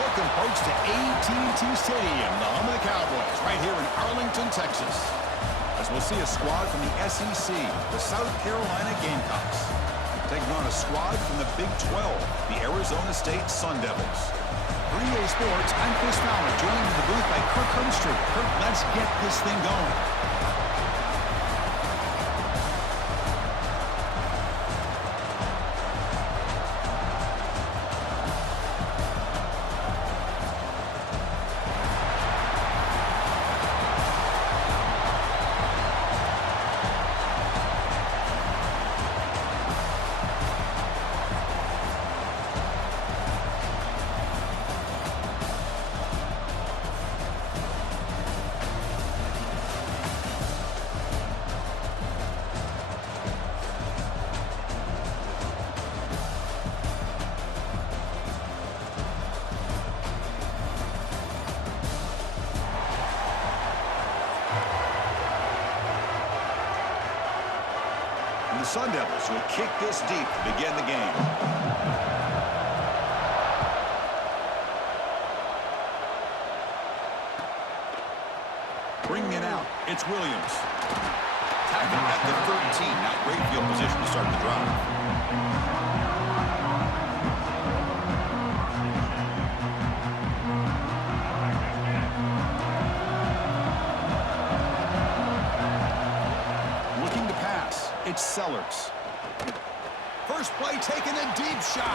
Welcome, folks, to AT&T Stadium, the home of the Cowboys, right here in Arlington, Texas. As we'll see a squad from the SEC, the South Carolina Gamecocks, taking on a squad from the Big 12, the Arizona State Sun Devils. For EA Sports, I'm Chris Fowler, joined in the booth by Kirk Herbstreit. Kirk, let's get this thing going. The Sun Devils will kick this deep to begin the game. Bringing it out, it's Williams. Tackling at the 13, now great field position to start the drive. It's Sellers. First play taking a deep shot.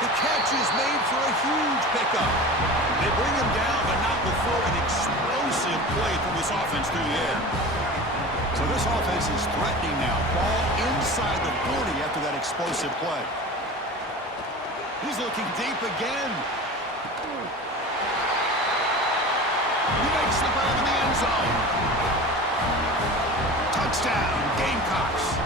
The catch is made for a huge pickup. They bring him down, but not before an explosive play from this offense through the air. So this offense is threatening now. Ball inside the 40 after that explosive play. He's looking deep again. He makes the play in the end zone. Touchdown, Gamecocks.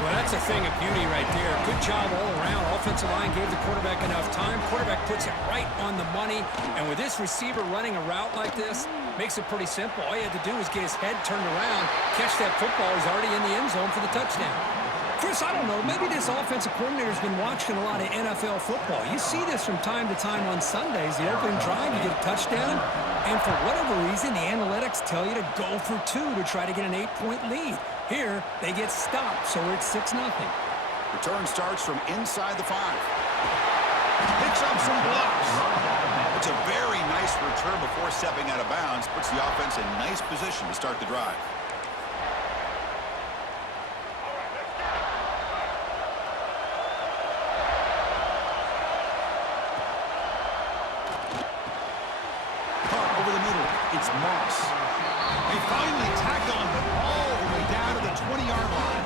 Well, that's a thing of beauty right there. Good job all around. Offensive line gave the quarterback enough time. Quarterback puts it right on the money. And with this receiver running a route like this, makes it pretty simple. All you had to do was get his head turned around, catch that football. He's already in the end zone for the touchdown. Chris, I don't know. Maybe this offensive coordinator's been watching a lot of NFL football. You see this from time to time on Sundays. The opening drive, you get a touchdown. And for whatever reason, the analytics tell you to go for 2 to try to get an 8-point lead. Here, they get stopped, so it's 6-0. Return starts from inside the 5. Picks up some blocks. It's a very nice return before stepping out of bounds. Puts the offense in nice position to start the drive. It's Moss. They finally tackle him, but all the way down to the 20-yard line.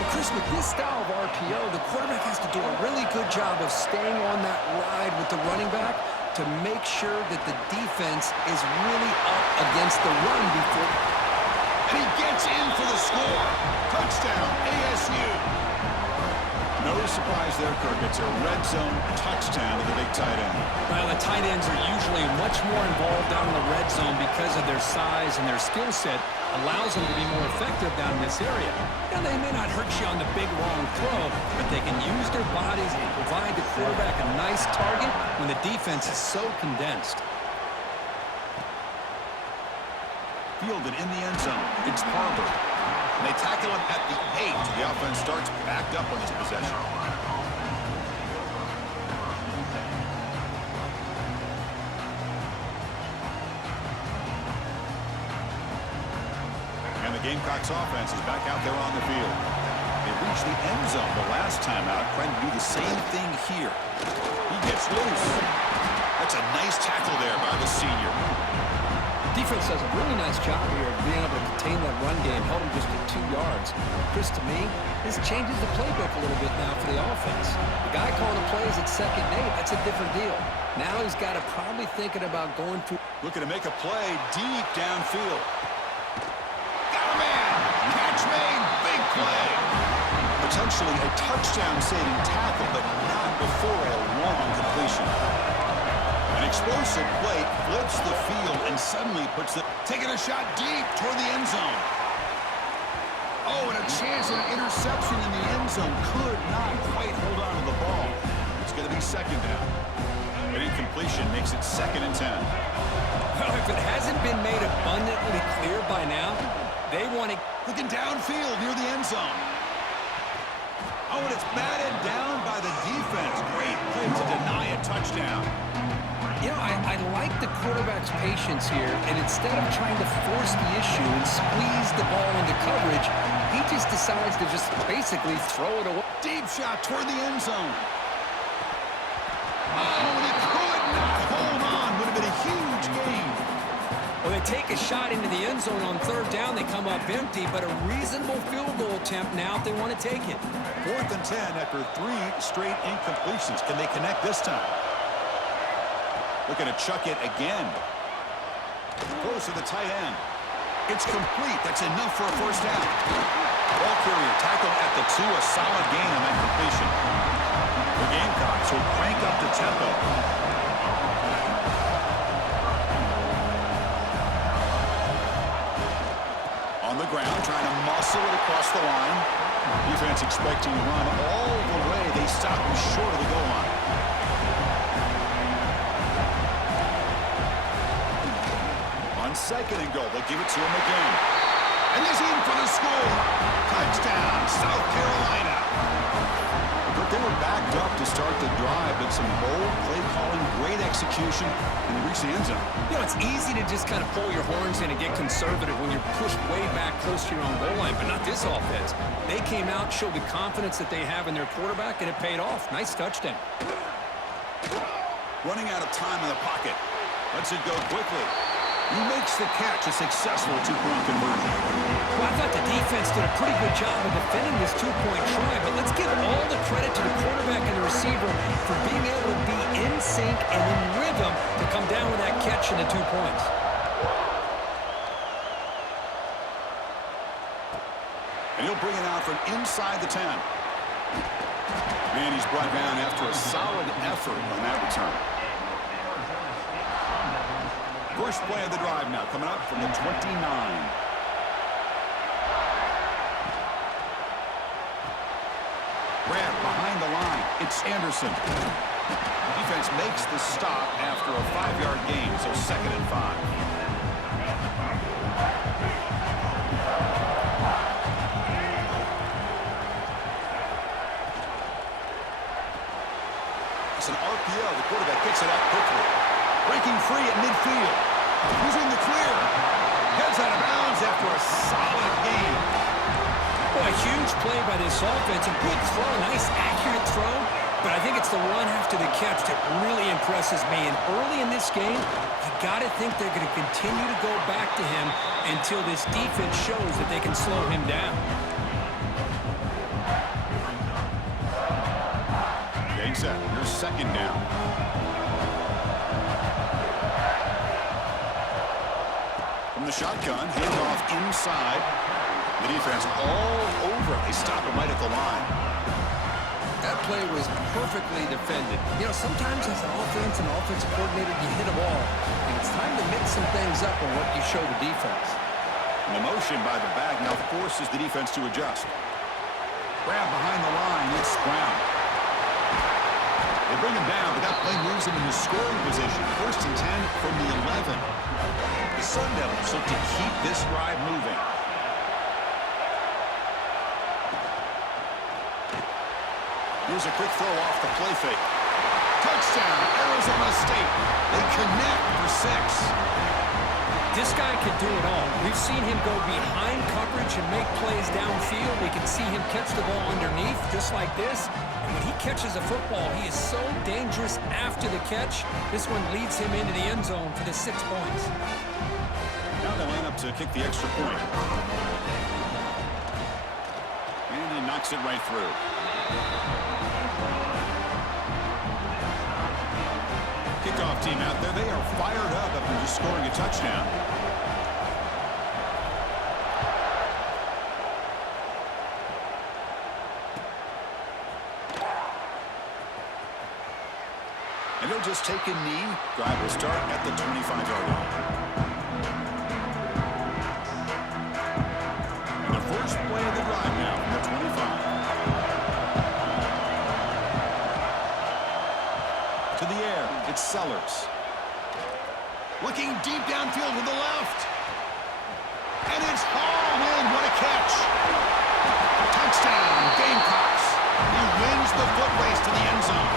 Well, Chris, with this style of RPO, the quarterback has to do a really good job of staying on that ride with the running back to make sure that the defense is really up against the run before. And he gets in for the score. Touchdown, ASU. No surprise there, Kirk. It's a red zone touchdown to the big tight end. Well, the tight ends are usually much more involved down in the red zone because of their size and their skill set allows them to be more effective down in this area. Now, they may not hurt you on the big, long throw, but they can use their bodies and provide the quarterback a nice target when the defense is so condensed. Fielded in the end zone. It's Barber. And they tackle him at the 8. The offense starts backed up on this possession. And the Gamecocks offense is back out there on the field. They reached the end zone the last time out, trying to do the same thing here. He gets loose. That's a nice tackle there by the senior. Defense does a really nice job here of being able to contain that run game, held him just at 2 yards. Chris, to me, this changes the playbook a little bit now for the offense. The guy calling the plays at 2nd and 8, that's a different deal. Now he's got to probably thinking about going for... Looking to make a play deep downfield. Got a man! Catch made! Big play! Potentially a touchdown-saving tackle, but not before a long completion. An explosive play flips the field and suddenly puts the... Taking a shot deep toward the end zone. Oh, and a chance at an interception in the end zone. Could not quite hold on to the ball. It's going it'll be second down. An incompletion makes it 2nd and 10. Well, if it hasn't been made abundantly clear by now, they want to... Looking downfield near the end zone. Oh, and it's batted down by the defense. Great play to deny a touchdown. You know, I like the quarterback's patience here, and instead of trying to force the issue and squeeze the ball into coverage, he just decides to just basically throw it away. Deep shot toward the end zone. Oh, and he could not hold on. Would have been a huge gain. Well, they take a shot into the end zone on 3rd down. They come up empty, but a reasonable field goal attempt now if they want to take it. 4th and 10 after 3 straight incompletions. Can they connect this time? Looking to chuck it again. Close to the tight end. It's complete. That's enough for a 1st down. Ball carrier tackled at the 2. A solid gain on that completion. The Gamecocks will crank up the tempo. On the ground, trying to muscle it across the line. Defense expecting to run all the way. They stop him short of the goal line. On 2nd and goal, they'll give it to him again. And he's in for the score. Touchdown, South Carolina. But they were backed up to start the drive, but some bold play calling, great execution, and they reached the end zone. You know, it's easy to just kind of pull your horns in and get conservative when you're pushed way back close to your own goal line, but not this offense. They came out, showed the confidence that they have in their quarterback, and it paid off. Nice touchdown. Running out of time in the pocket. Lets it go quickly. He makes the catch, a successful 2-point conversion. Well, I thought the defense did a pretty good job of defending this 2-point try, but let's give all the credit to the quarterback and the receiver for being able to be in sync and in rhythm to come down with that catch and the 2 points. And he'll bring it out from inside the 10. And he's brought down after a solid effort on that return. First play of the drive now, coming up from the 29. Grab behind the line. It's Anderson. Defense makes the stop after a 5-yard gain, so 2nd and 5. It's an RPO. The quarterback gets it out quickly. Breaking free at midfield. Who's in the clear? Heads out of bounds after a solid gain. Well, a huge play by this offense. A good throw, nice accurate throw. But I think it's the run after the catch that really impresses me. And early in this game, you got to think they're going to continue to go back to him until this defense shows that they can slow him down. Getting set. Here's 2nd down. From the shotgun, handoff inside. The defense all over. They stop him right at the line. That play was perfectly defended. You know, sometimes as an offense and offensive coordinator, you hit a ball, and it's time to mix some things up on what you show the defense. And the motion by the back now forces the defense to adjust. Grab behind the line. It's Brown. They bring him down, but that play moves him into scoring position. 1st and 10 from the 11. The Sun Devils look to keep this drive moving. Here's a quick throw off the play fake. Touchdown, Arizona State. They connect for 6. This guy can do it all. We've seen him go behind coverage and make plays downfield. We can see him catch the ball underneath just like this. And when he catches a football, he is so dangerous after the catch. This one leads him into the end zone for the 6 points. Now they line up to kick the extra point. And he knocks it right through. Kickoff team out there. They are fired up after just scoring a touchdown. And he'll just take a knee. Drive will start at the 25-yard line. And the first play of the drive now from the 25. To the air, it's Sellers. Looking deep downfield to the left. And it's hauled in. What a catch. Touchdown, Gamecocks. He wins the foot race to the end zone.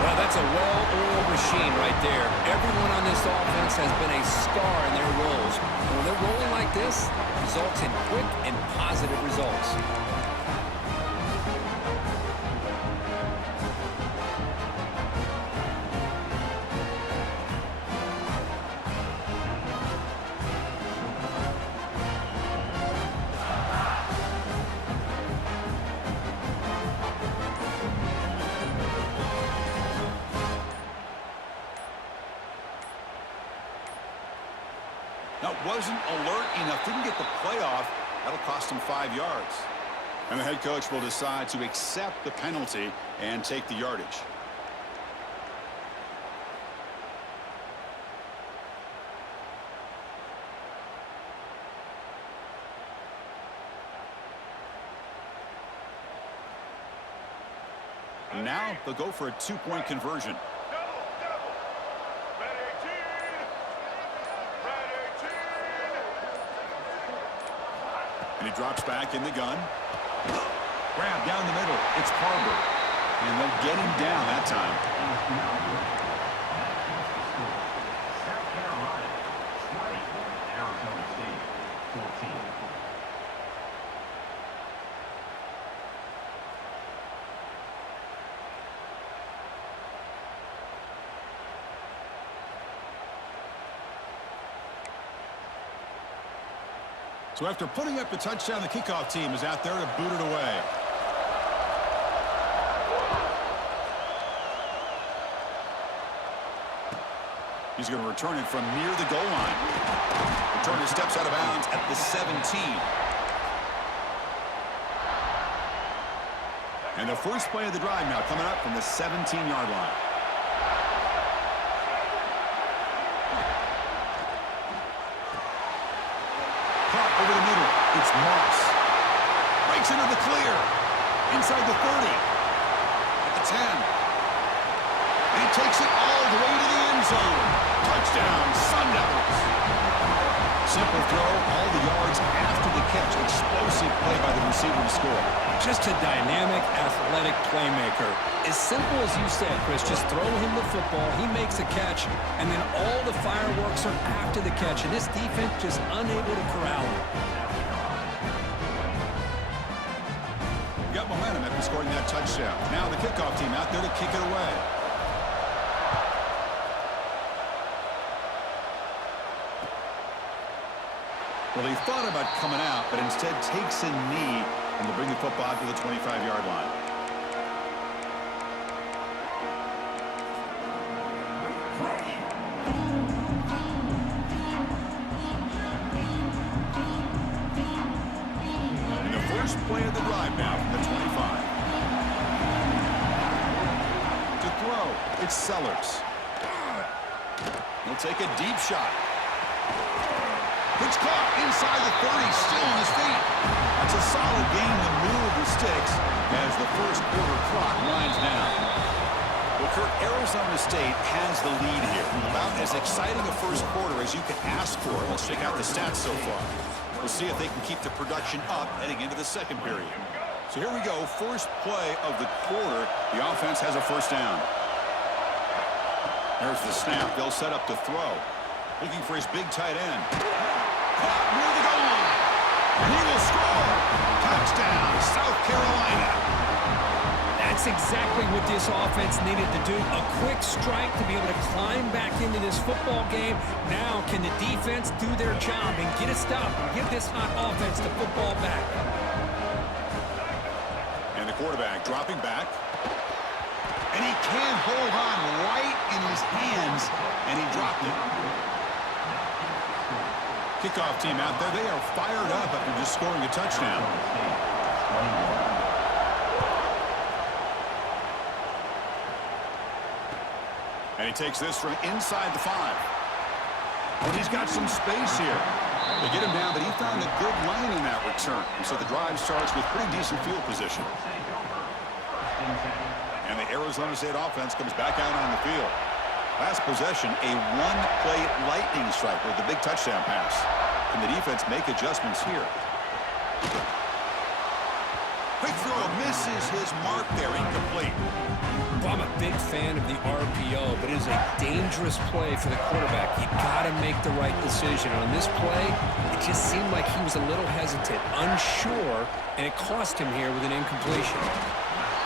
Well, that's a well-oiled machine right there. Everyone on this offense has been a star in their roles. And when they're rolling like this, it results in quick and positive results. That wasn't alert enough. Didn't get the playoff. That'll cost him 5 yards. And the head coach will decide to accept the penalty and take the yardage. And now they'll go for a two-point conversion. And he drops back in the gun. Grab down the middle. It's Carver. And they'll get him down that time. South Carolina, 20. Arizona State, 14. So after putting up the touchdown, the kickoff team is out there to boot it away. He's going to return it from near the goal line. Returner steps out of bounds at the 17. And the first play of the drive now coming up from the 17-yard line. Over the middle, it's Moss. Breaks into the clear. Inside the 30. At the 10. And he takes it all the way to the end zone. Touchdown, Sun Devils. Simple throw, all the yards after the catch. Explosive play by the receiver to score. Just a dynamic, athletic playmaker. As simple as you said, Chris, just throw him the football, he makes a catch, and then all the fireworks are after the catch, and this defense just unable to corral him. Got momentum after scoring that touchdown. Now the kickoff team out there to kick it away. Well, he thought about coming out, but instead takes a knee, and they'll bring the football to the 25-yard line. And the first play of the drive now from the 25. To throw, it's Sellers. He'll take a deep shot. It's caught inside the 30, still on his feet. That's a solid game to move the sticks as the first quarter clock winds down. Well, Kirk, Arizona State has the lead here. About as exciting a first quarter as you can ask for. Let's check out the stats so far. We'll see if they can keep the production up heading into the second period. So here we go, first play of the quarter. The offense has a first down. There's the snap. They'll set up to throw. Looking for his big tight end. Caught near the goal line. And he will score. Touchdown, South Carolina. That's exactly what this offense needed to do. A quick strike to be able to climb back into this football game. Now can the defense do their job and get a stop and give this hot offense the football back? And the quarterback dropping back. And he can't hold on right in his hands. And he dropped it. Kickoff team out there. They are fired up after just scoring a touchdown. And he takes this from inside the 5. Well, he's got some space here. They get him down, but he found a good lane in that return. And so the drive starts with pretty decent field position. And the Arizona State offense comes back out on the field. Last possession, a one-play lightning strike with the big touchdown pass. Can the defense make adjustments here? Quick throw misses his mark there, incomplete. Well, I'm a big fan of the RPO, but it is a dangerous play for the quarterback. You got to make the right decision. On this play, it just seemed like he was a little hesitant, unsure, and it cost him here with an incompletion.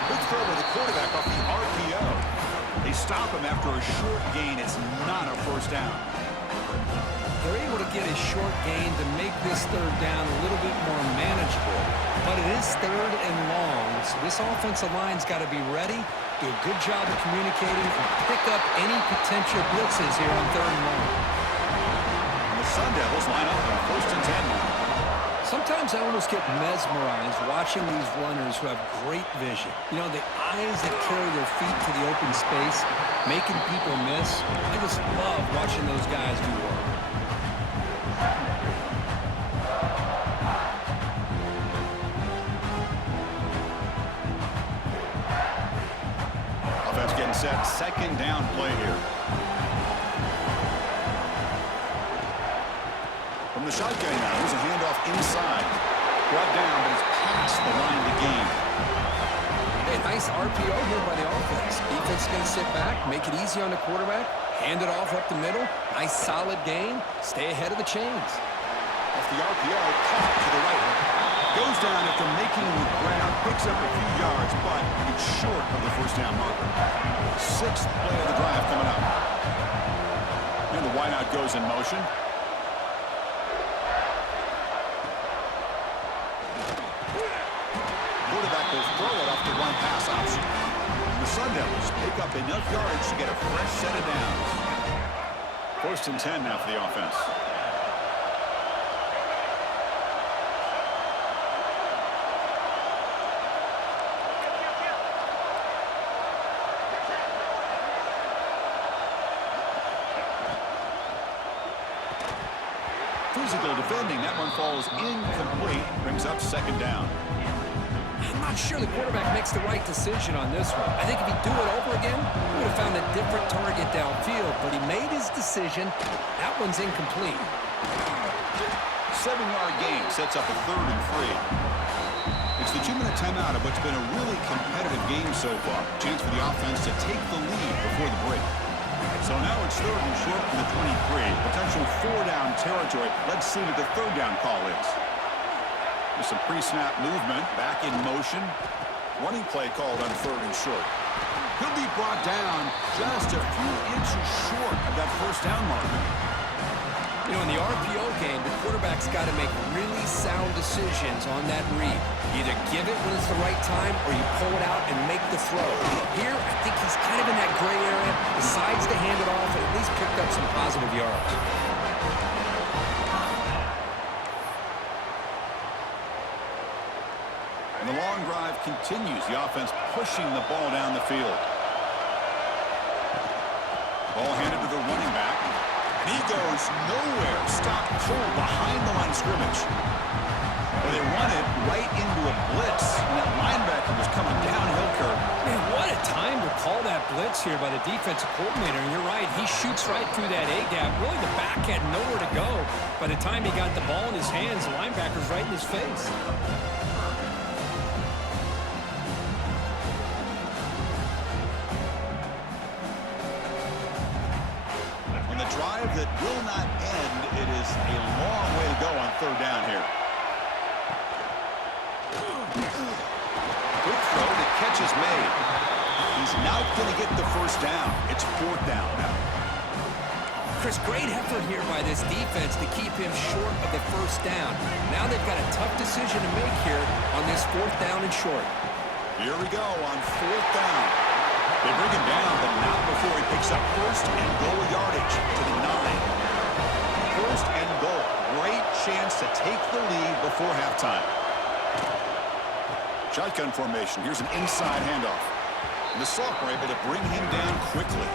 Quick throw by the quarterback off the RPO. They stop him after a short gain. It's not a first down. They're able to get a short gain to make this third down a little bit more manageable. But it is third and long, so this offensive line's got to be ready, do a good job of communicating, and pick up any potential blitzes here on third and long. And the Sun Devils line up on 1st and 10 now. Sometimes I almost get mesmerized watching these runners who have great vision. You know, the eyes that carry their feet to the open space, making people miss. I just love watching those guys do work. Offense getting set. Second down play here. From the shotgun now, here's a handoff inside. Brought down, but it's past the line to gain. Hey, nice RPO here by the offense. Defense is going to sit back, make it easy on the quarterback, hand it off up the middle. Nice solid gain. Stay ahead of the chains. Off the RPO, caught to the right. Goes down after making the grab, picks up a few yards, but it's short of the first down marker. 6th play of the drive coming up. And the wideout goes in motion. Quarterback will throw it off the one pass option. And the Sun Devils pick up enough yards to get a fresh set of downs. 1st and 10 now for the offense. Physical defending. That one falls incomplete. Brings up 2nd down. I'm not sure the quarterback makes the right decision on this one. I think if he'd do it over again, he would have found a different target downfield, but he made his decision. That one's incomplete. 7-yard gain sets up a 3rd and 3. It's the 2-minute timeout of what's been a really competitive game so far. Chance for the offense to take the lead before the break. So now it's 3rd and short from the 23. Potential 4-down territory. Let's see what the 3rd down call is. With some pre-snap movement, back in motion. Running play called on 3rd and short. He'll be brought down just a few inches short of that first down marker. You know, in the RPO game, the quarterback's got to make really sound decisions on that read. Either give it when it's the right time or you pull it out and make the throw. Here, I think he's kind of in that gray area, decides to hand it off and at least picked up some positive yards. And the long drive continues. The offense pushing the ball down the field. Ball handed to the running back. And he goes nowhere. Stopped cold behind the line of scrimmage. Well, they run it right into a blitz. And that linebacker was coming downhill curve. Man, what a time to call that blitz here by the defensive coordinator. And you're right, he shoots right through that A-gap. Really, the back had nowhere to go. By the time he got the ball in his hands, the linebacker's right in his face. Drive that will not end. It is a long way to go on 3rd down here. Quick throw, the catch is made. He's not going to get the first down. It's 4th down now. Chris, great effort here by this defense to keep him short of the first down. Now they've got a tough decision to make here on this 4th down and short. Here we go on 4th down. They bring him down, but not before he picks up 1st and goal yardage to the 9. 1st and goal. Great chance to take the lead before halftime. Shotgun formation. Here's an inside handoff. And the Salk were able to bring him down quickly.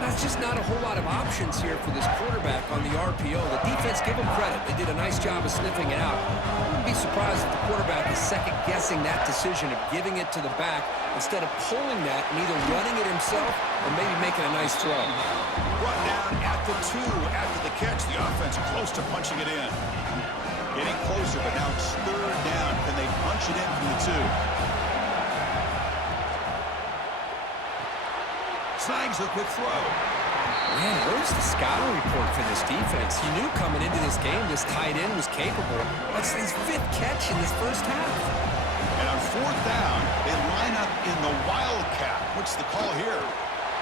That's There's just not a whole lot of options here for this quarterback on the RPO. The defense, give them credit. They did a nice job of sniffing it out. I wouldn't be surprised if the quarterback is second-guessing that decision of giving it to the back instead of pulling that and either running it himself or maybe making a nice throw. Brought down at the 2 after the catch. The offense close to punching it in. Getting closer, but now it's 3rd down. Can they punch it in from the 2? Snags a quick throw. Man, where's the scouting report for this defense? You knew coming into this game this tight end was capable. That's his 5th catch in this first half. And on 4th down, they line up in the Wildcat. What's the call here?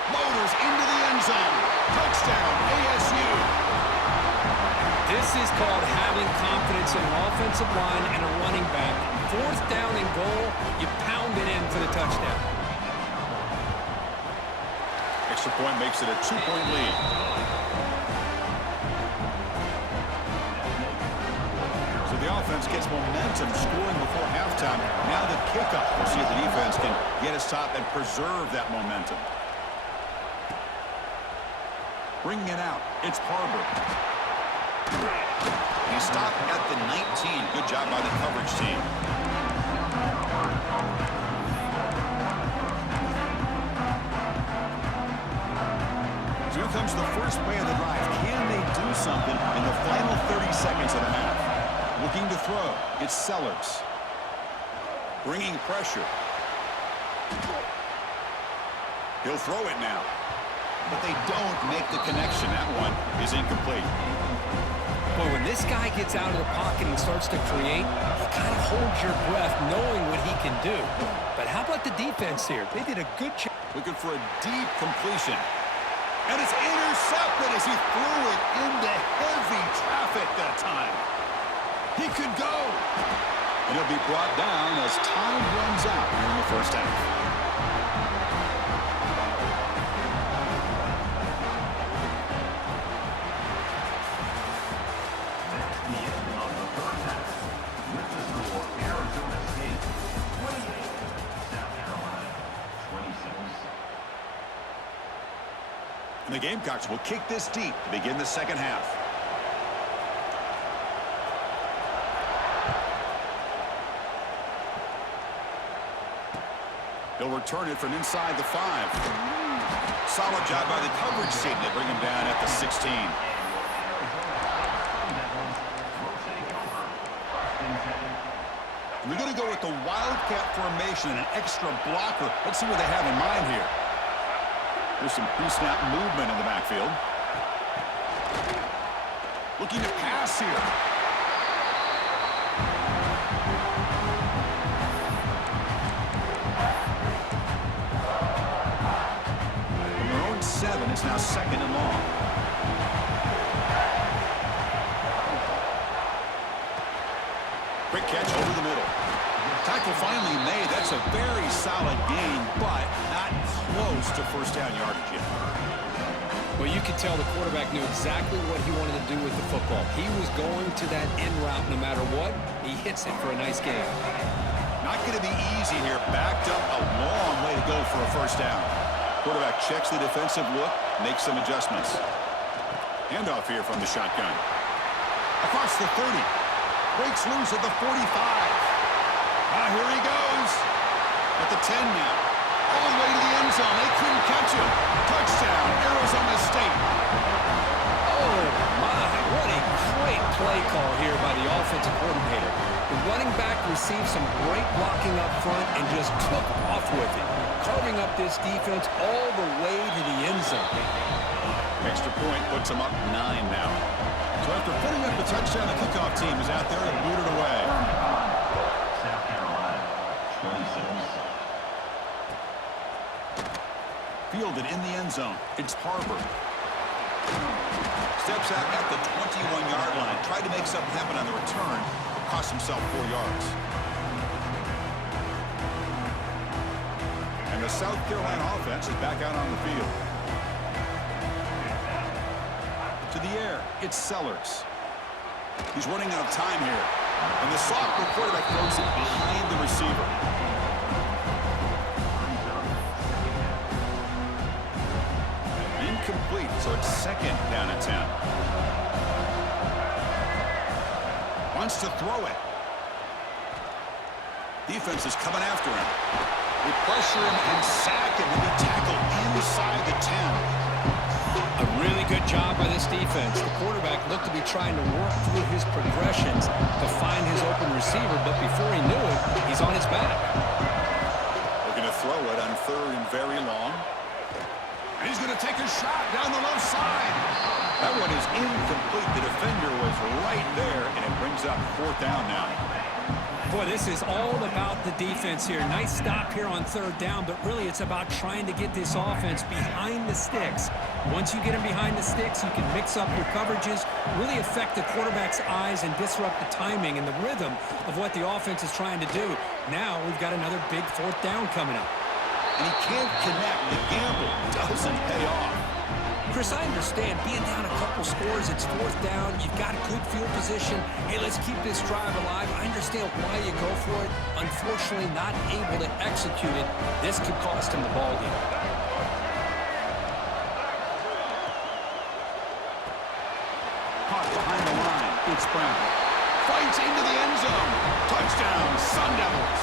Motors into the end zone. Touchdown, ASU. This is called having confidence in an offensive line and a running back. 4th down and goal, you pound it in for the touchdown. Extra point makes it a 2-point lead. So the offense gets momentum scoring before halftime. Now the kickoff. We'll see if the defense can get a stop and preserve that momentum. Bringing it out. It's Harbor. He stopped at the 19. Good job by the coverage team. So here comes the first play of the drive. Can they do something in the final 30 seconds of the half? Looking to throw. It's Sellers. Bringing pressure. He'll throw it now. But they don't make the connection. That one is incomplete. Boy, when this guy gets out of the pocket and starts to create, you kind of hold your breath knowing what he can do. But how about the defense here? They did a good job. Looking for a deep completion. And it's intercepted as he threw it into heavy traffic that time. He could go. And he'll be brought down as time runs out here in the first half. And the Gamecocks will kick this deep to begin the second half. He'll return it from inside the 5. Solid job by the coverage team. They bring him down at the 16. And they're going to go with the Wildcat formation and an extra blocker. Let's see what they have in mind here. There's some pre-snap movement in the backfield. Looking to pass here. From their own 7, it's now 2nd and long. Quick catch over the middle. Tackle finally made. That's a very solid gain, but not close to first down yardage yet. Well, you could tell the quarterback knew exactly what he wanted to do with the football. He was going to that end route no matter what. He hits it for a nice gain. Not going to be easy here. Backed up a long way to go for a first down. Quarterback checks the defensive look, makes some adjustments. Handoff here from the shotgun. Across the 30. Breaks loose at the 45. Here he goes. At the 10 now. All the way to the end zone. They couldn't catch him. Touchdown, Arizona State. Oh, my. What a great play call here by the offensive coordinator. The running back received some great blocking up front and just took off with it, carving up this defense all the way to the end zone. Extra point puts him up 9 now. So after putting up the touchdown, the kickoff team is out there and booted away. South Carolina, 26. Fielded in the end zone. It's Harbor. Steps out at the 21-yard line. Tried to make something happen on the return. Cost himself 4 yards. And the South Carolina offense is back out on the field. To the air, it's Sellers. He's running out of time here. And the sophomore quarterback throws it behind the receiver. incomplete, so it's second down and 10. Wants to throw it. Defense is coming after him. They pressure him and sack him to be tackled inside the 10. A really good job by this defense. The quarterback looked to be trying to work through his progressions to find his open receiver, but before he knew it, he's on his back. They're going to throw it on third and very long. And he's going to take a shot down the left side. That one is incomplete. The defender was right there, and it brings up fourth down now. Boy, this is all about the defense here. Nice stop here on third down, but really it's about trying to get this offense behind the sticks. Once you get them behind the sticks, you can mix up your coverages, really affect the quarterback's eyes and disrupt the timing and the rhythm of what the offense is trying to do. Now we've got another big fourth down coming up. And he can't connect. The gamble doesn't pay off. Chris, I understand being down a couple scores, it's fourth down, you've got a good field position. Hey, let's keep this drive alive. I understand why you go for it. Unfortunately, not able to execute it. This could cost him the ball game. Caught behind the line. It's Brown. Fights into the end zone. Touchdown, Sun Devils.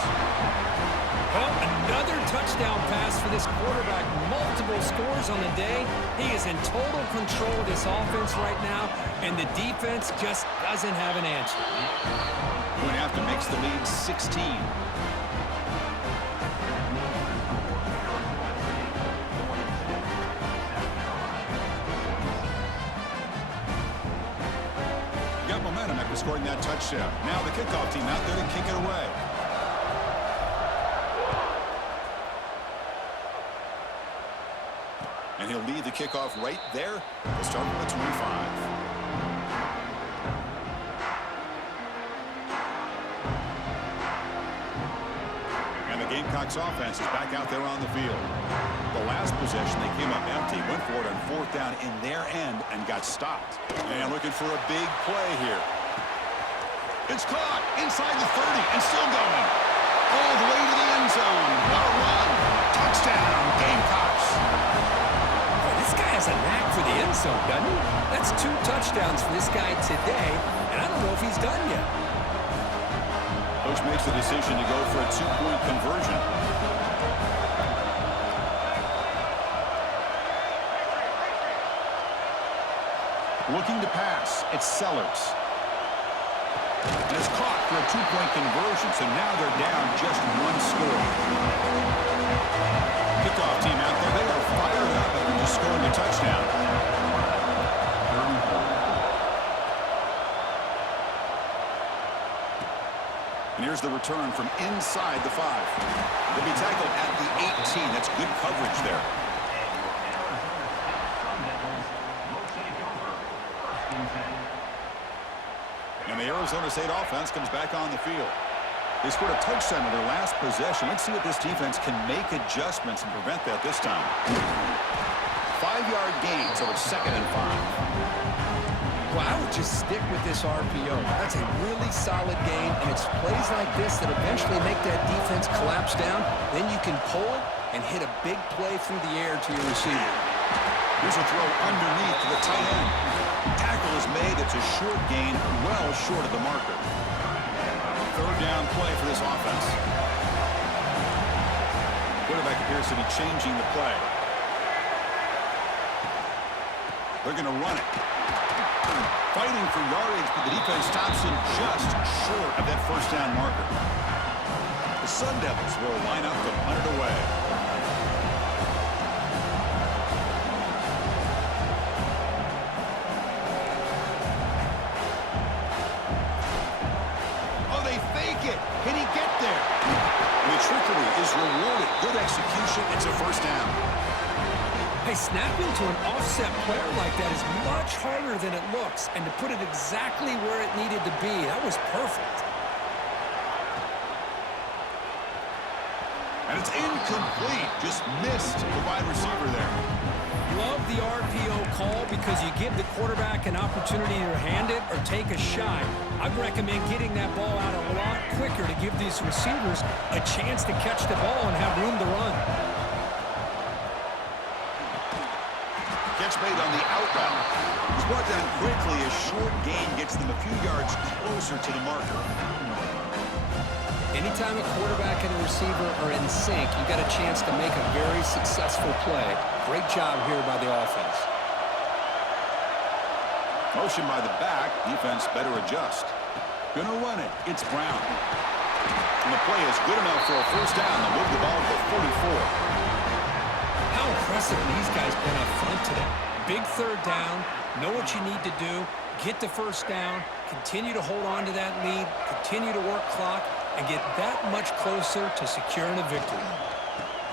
Well, another touchdown pass for this quarterback. Multiple scores on the day. He is in total control of this offense right now, and the defense just doesn't have an answer. Going after makes the lead 16. Got momentum after scoring that touchdown. Now the kickoff team out there to kick it away. And he'll lead the kickoff right there. We'll start with the 25. And the Gamecocks offense is back out there on the field. The last possession, they came up empty, went for it on fourth down in their end and got stopped. And looking for a big play here. It's caught inside the 30 and still going. All the way to the end zone. What a run. Touchdown, Gamecocks. This guy has a knack for the end zone, doesn't he? That's 2 touchdowns for this guy today, and I don't know if he's done yet. Coach makes the decision to go for a 2-point conversion. Looking to pass, it's Sellers. And it's caught for a 2-point conversion, so now they're down just 1 score. Kickoff team out there, they are fired up after just scoring a touchdown. And here's the return from inside the 5. They'll be tackled at the 18. That's good coverage there. And the Arizona State offense comes back on the field. They scored a touchdown in their last possession. Let's see if this defense can make adjustments and prevent that this time. 5-yard gain, so it's 2nd and 5. Well, I would just stick with this RPO. That's a really solid game, and it's plays like this that eventually make that defense collapse down. Then you can pull it and hit a big play through the air to your receiver. Here's a throw underneath to the tight end. Tackle is made. It's a short gain, well short of the marker. 3rd down play for this offense. Quarterback appears to be changing the play. They're going to run it. Fighting for yardage, but the defense stops him just short of that 1st down marker. The Sun Devils will line up to punt it away. Oh, they fake it. Can he get there? And the trickery is rewarded. Good execution. It's a 1st down. Hey, snapping to an offset player like that is much harder than it looks, and to put it exactly where it needed to be, that was perfect. And it's incomplete. Just missed the wide receiver there. Love the RPO call because you give the quarterback an opportunity to hand it or take a shot. I'd recommend getting that ball out a lot quicker to give these receivers a chance to catch the ball and have room to run. Catch made on the out route. He's brought down quickly. A short gain gets them a few yards closer to the marker. Anytime a quarterback and a receiver are in sync, you got a chance to make a very successful play. Great job here by the offense. Motion by the back. Defense better adjust. Gonna run it. It's Brown. And the play is good enough for a first down. They'll move the ball to the 44. How impressive these guys been up front today. Big third down. Know what you need to do. Get the first down. Continue to hold on to that lead. Continue to work clock. And get that much closer to securing a victory.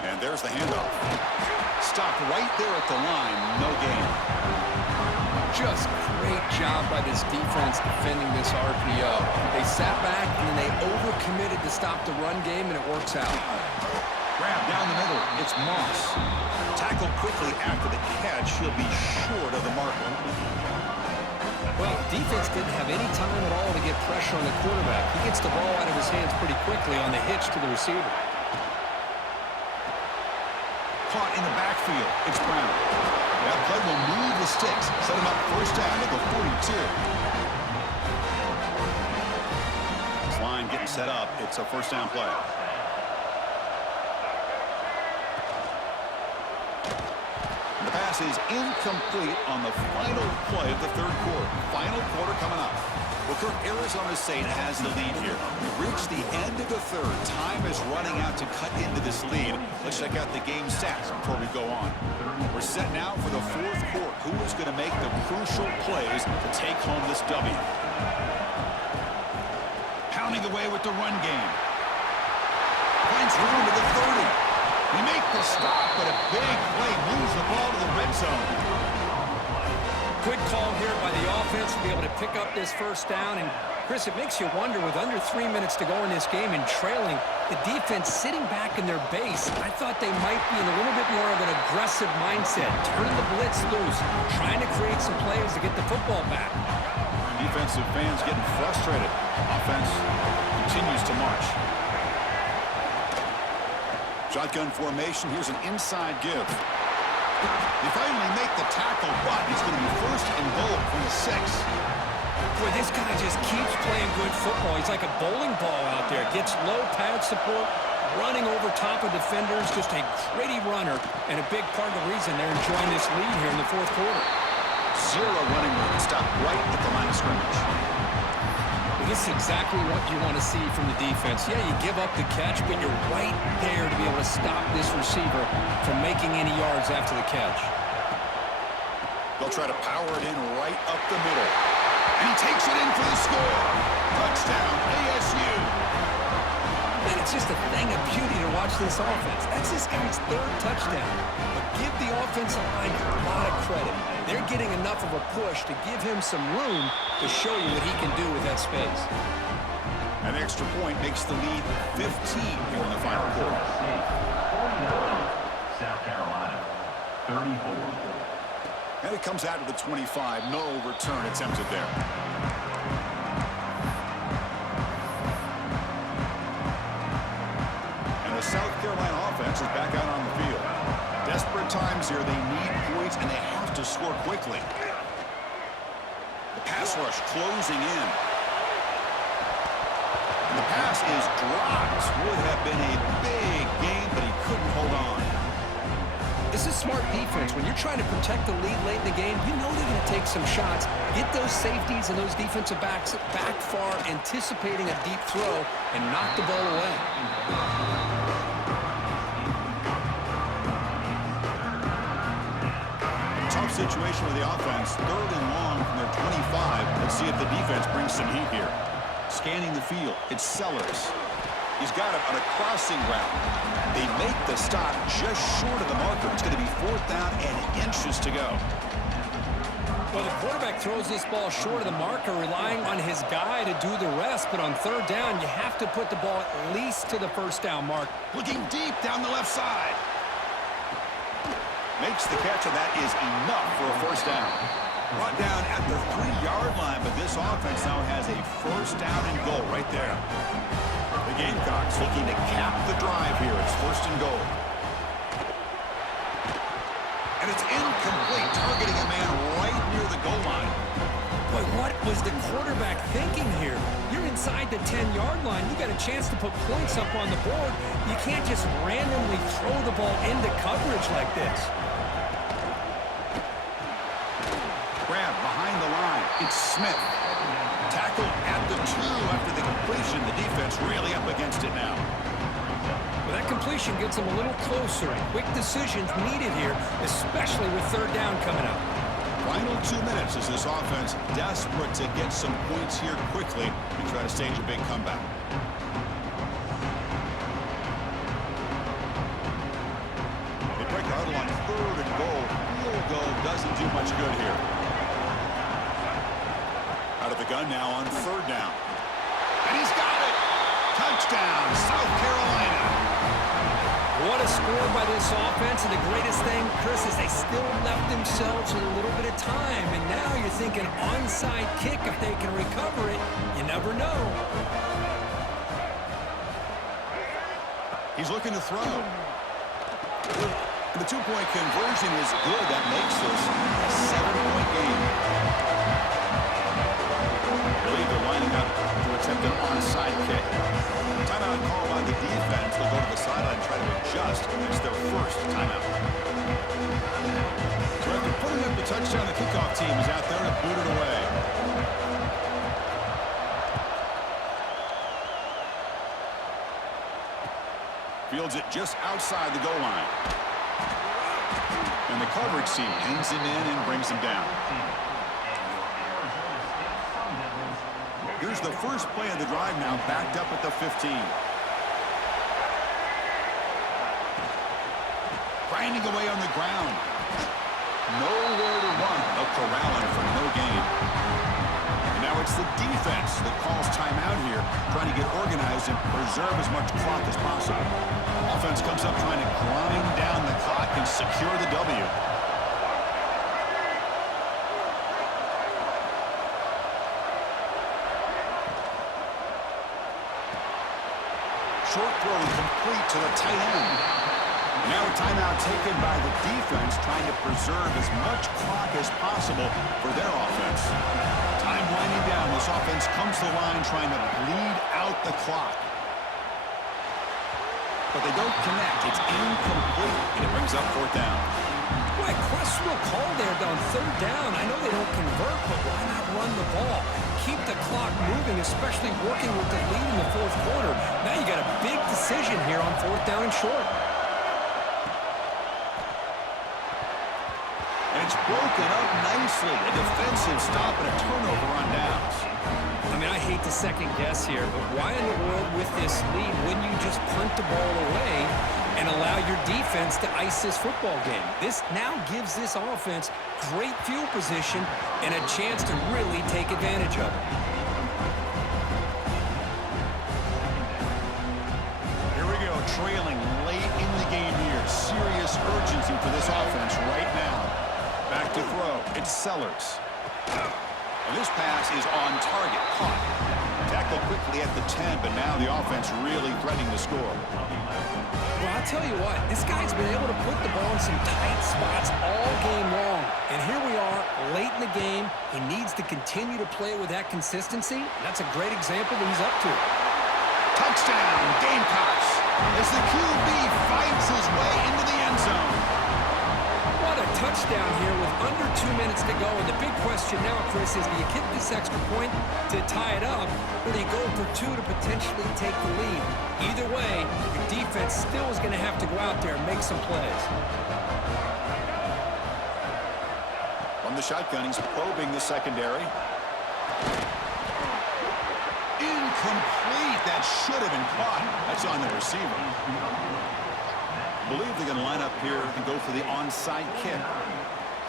And there's the handoff. Stopped right there at the line. No gain. Just great job by this defense defending this RPO. They sat back and then they overcommitted to stop the run game, and it works out. Grab down the middle. It's Moss. Tackled quickly after the catch. He'll be short of the marker. Well, defense didn't have any time at all to get pressure on the quarterback. He gets the ball out of his hands pretty quickly on the hitch to the receiver. Caught in the backfield. It's Brown. That play will move the sticks. Set him up first down at the 42. This line getting set up. It's a first down play. The pass is incomplete on the final play of the third quarter. Final quarter coming up. Well, Kirk, Arizona State has the lead here. We've reached the end of the third. Time is running out to cut into this lead. Let's check out the game stats before we go on. We're set now for the fourth quarter. Who is going to make the crucial plays to take home this W? Pounding away with the run game. Finds room to the 30. They make the stop, but a big play moves the ball to the red zone. Good call here by the offense to be able to pick up this first down. And, Chris, it makes you wonder, with under 3 minutes to go in this game and trailing, the defense sitting back in their base, I thought they might be in a little bit more of an aggressive mindset, turning the blitz loose, trying to create some plays to get the football back. Defensive fans getting frustrated. Offense continues to march. Shotgun formation. Here's an inside give. They finally make the tackle, but it's going to be first and goal from the 6. Boy, this guy just keeps playing good football. He's like a bowling ball out there. Gets low pad support, running over top of defenders. Just a gritty runner, and a big part of the reason they're enjoying this lead here in the fourth quarter. Zero running room. Stopped right at the line of scrimmage. This is exactly what you want to see from the defense. Yeah, you give up the catch, but you're right there to be able to stop this receiver from making any yards after the catch. They'll try to power it in right up the middle. And he takes it in for the score. Touchdown, ASU. Man, it's just a thing of beauty to watch this offense. That's this guy's third touchdown. But give the offensive line a lot of credit. They're getting enough of a push to give him some room to show you what he can do with that space. An extra point makes the lead 15 here in the final quarter. South Carolina, 34. And it comes out to the 25. No return attempted there. And the South Carolina offense is back out on the field. Desperate times here. They need points, and they have to score quickly. The pass rush closing in. And the pass is dropped. Would have been a big game, but he couldn't hold on. This is smart defense. When you're trying to protect the lead late in the game, you know they're going to take some shots, get those safeties and those defensive backs back far, anticipating a deep throw, and knock the ball away. Tough situation with the offense. Third and long from their 25. Let's see if the defense brings some heat here. Scanning the field. It's Sellers. He's got it on a crossing route. They make the stop just short of the marker. It's going to be fourth down and inches to go. Well, the quarterback throws this ball short of the marker, relying on his guy to do the rest. But on third down, you have to put the ball at least to the first down mark. Looking deep down the left side. Makes the catch, and that is enough for a first down. Brought down at the 3-yard line, but this offense now has a first down and goal right there. The Gamecocks looking to cap the drive here. It's first and goal. And And it's incomplete, targeting a man right near the goal line. Boy, what was the quarterback thinking here? You're inside the 10-yard line. You got a chance to put points up on the board. You can't just randomly throw the ball into coverage like this. Grab behind the line. It's Smith. Tackle at the 2 after the completion. The defense really up against it now. Well, that completion gets them a little closer. Quick decisions needed here, especially with third down coming up. Final 2 minutes as this offense desperate to get some points here quickly and try to stage a big comeback. They break the huddle on 3rd and goal. Field goal doesn't do much good here. Out of the gun now on 3rd down. And he's got it! Touchdown, South Carolina! What a score by this offense, and the greatest thing, Chris, is they still left themselves with a little bit of time, and now you're thinking onside kick if they can recover it. You never know. He's looking to throw. The 2-point conversion is good. That makes this a 7-point game. I believe they're lining up to attempt an onside kick. Timeout call by the defense. They'll go to the sideline and try to adjust. It's their first timeout. So after putting up the touchdown, the kickoff team is out there to boot it away. Fields it just outside the goal line. And the coverage team pins him in and brings him down. Here's the first play of the drive now, backed up at the 15. Grinding away on the ground. Nowhere to run. They'll corral him for no gain. And now it's the defense that calls timeout here, trying to get organized and preserve as much clock as possible. Offense comes up trying to grind down the clock and secure the W. Short throw complete to the tight end. Now a timeout taken by the defense, trying to preserve as much clock as possible for their offense. Time winding down. This offense comes to the line trying to bleed out the clock. But they don't connect. It's incomplete, and it brings up 4th down. Boy, questionable call there on 3rd down. I know they don't convert, but why not run the ball? Keep the clock moving, especially working with the lead in the 4th quarter. Now you got a big decision here on 4th down and short. And it's broken up nicely. A defensive stop and a turnover on downs. I mean, I hate to second guess here, but why in the world with this lead wouldn't you just punt the ball away and allow your defense to ice this football game? This now gives this offense great field position and a chance to really take advantage of it. Here we go, trailing late in the game here. Serious urgency for this offense right now. Back to throw. It's Sellers. And this pass is on target. Caught. Tackled quickly at the 10, but now the offense really threatening to score. Well, I'll tell you what, this guy's been able to put the ball in some tight spots all game long. And here we are, late in the game. He needs to continue to play with that consistency. That's a great example that he's up to. Touchdown, Gamecocks, as the QB fights his way into the end zone. What a touchdown here with under 2 minutes to go. And the big question now, Chris, is do you kick this extra point to tie it up, or do you go for 2 to potentially take the lead? Either way, your defense still is going to have to go out there and make some plays. From the shotgun, he's probing the secondary. Incomplete. That should have been caught. That's on the receiver. I believe they're going to line up here and go for the onside kick.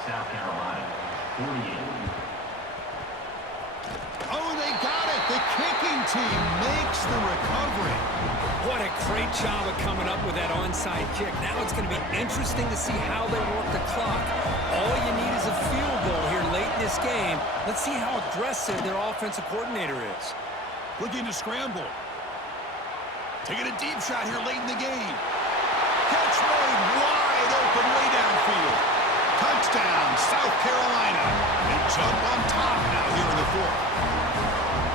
South Carolina, 48. Oh, they got it. The kicking team makes the recovery. What a great job of coming up with that onside kick. Now it's going to be interesting to see how they work the clock. All you need is a field goal here late in this game. Let's see how aggressive their offensive coordinator is. Looking to scramble. Taking a deep shot here late in the game. Catch made wide open way downfield. Touchdown, South Carolina. They jump on top now here in the fourth.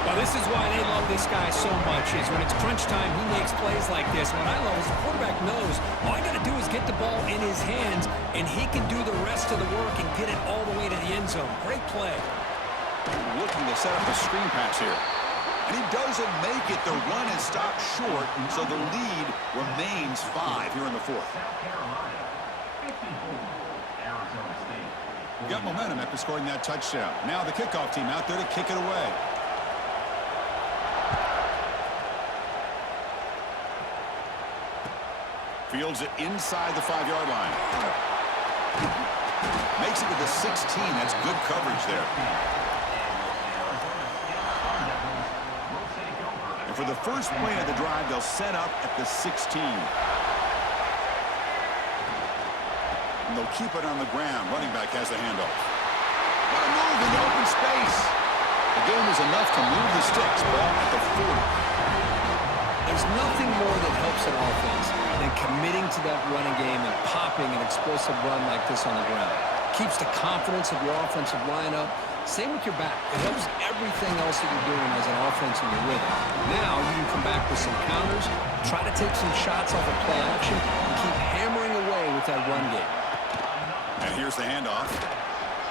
Well, this is why they love this guy so much, is when it's crunch time, he makes plays like this. What I love is the quarterback knows all I got to do is get the ball in his hands, and he can do the rest of the work and get it all the way to the end zone. Great play. Looking to set up a screen pass here. And he doesn't make it. The run is stopped short, so the lead remains 5 here in the fourth. South Carolina, 54, Arizona State. We got momentum after scoring that touchdown. Now the kickoff team out there to kick it away. Fields it inside the 5-yard line. Makes it to the 16. That's good coverage there. And for the first play of the drive, they'll set up at the 16. And they'll keep it on the ground. Running back has the handoff. What a move in the open space. The game is enough to move the sticks. Ball at the 40. There's nothing more that helps an offense than committing to that running game and popping an explosive run like this on the ground. Keeps the confidence of your offensive lineup. Same with your back. It helps everything else that you're doing as an offense in your rhythm. Now you can come back with some counters, try to take some shots off of play action, and keep hammering away with that run game. And here's the handoff.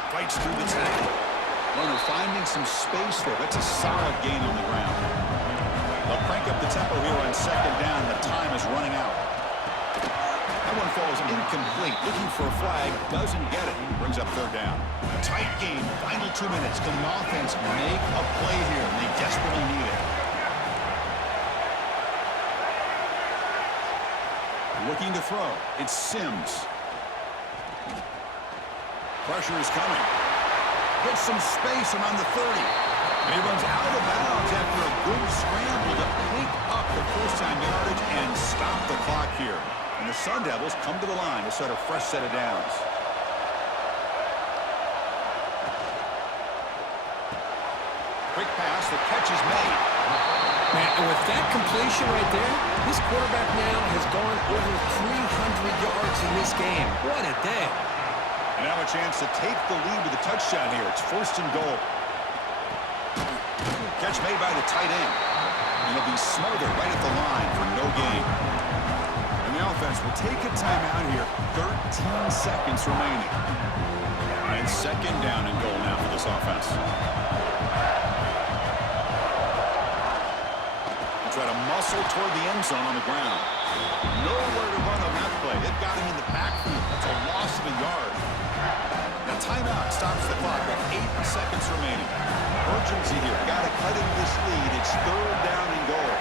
Fights through the tackle. Runner finding some space there. That's a solid gain on the ground. They'll crank up the tempo here on second down. The time is running out. That one falls incomplete. Looking for a flag. Doesn't get it. Brings up third down. Tight game. Final 2 minutes. Can the offense make a play here? They desperately need it. Looking to throw. It's Sims. Pressure is coming. Gets some space around the 30. And he runs out of bounds after a good scramble to pick up the first-time yardage and stop the clock here. And the Sun Devils come to the line to set a fresh set of downs. Quick pass, the catch is made. Man, and with that completion right there, this quarterback now has gone over 300 yards in this game. What a day. And now a chance to take the lead with a touchdown here. It's first and goal. Catch made by the tight end. And it'll be smothered right at the line for no gain. And the offense will take a timeout here. 13 seconds remaining. And second down and goal now for this offense. They try to muscle toward the end zone on the ground. Nowhere to run on that play. They've got him in the backfield. That's a loss of a yard. Now timeout stops the clock with 8 seconds remaining. Urgency here. Got to cut into this lead. It's third down and goal.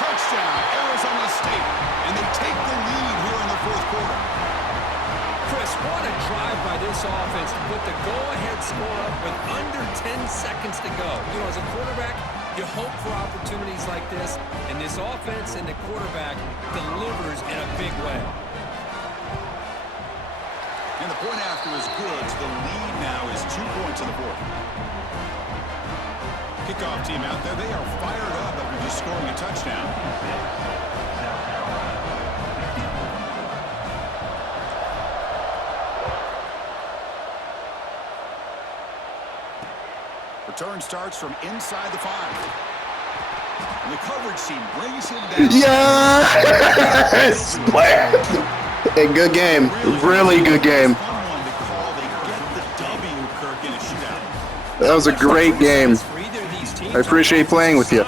Touchdown, Arizona State. And they take the lead here in the fourth quarter. Chris, what a drive by this offense to put the go-ahead score up with under 10 seconds to go. You know, as a quarterback, you hope for opportunities like this, and this offense and the quarterback delivers in a big way. And the point after is good. So the lead now is 2 points in the fourth. Kickoff team out there. They are fired up after just scoring a touchdown. Return starts from inside the 5. And the coverage team brings him down. Yes! A good game. Really good game. That was a great game. I appreciate playing with you.